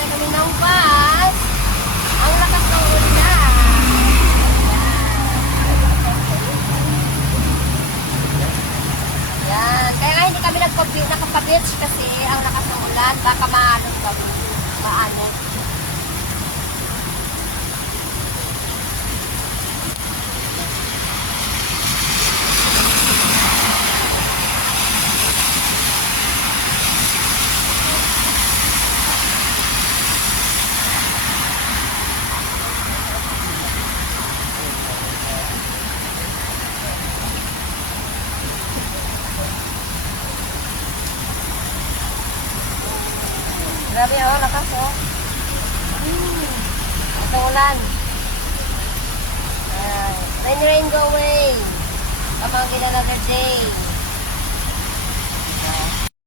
Sakay kami ng bus. Ang lakas ng ulan. Yan. Kaya nga hindi kami nakapag-beach kasi ang lakas ng ulan. Baka maano kami. Maano. Grabe oh, lakas oh. Ito ulan. Rain, rain, go away. Come on, get another day.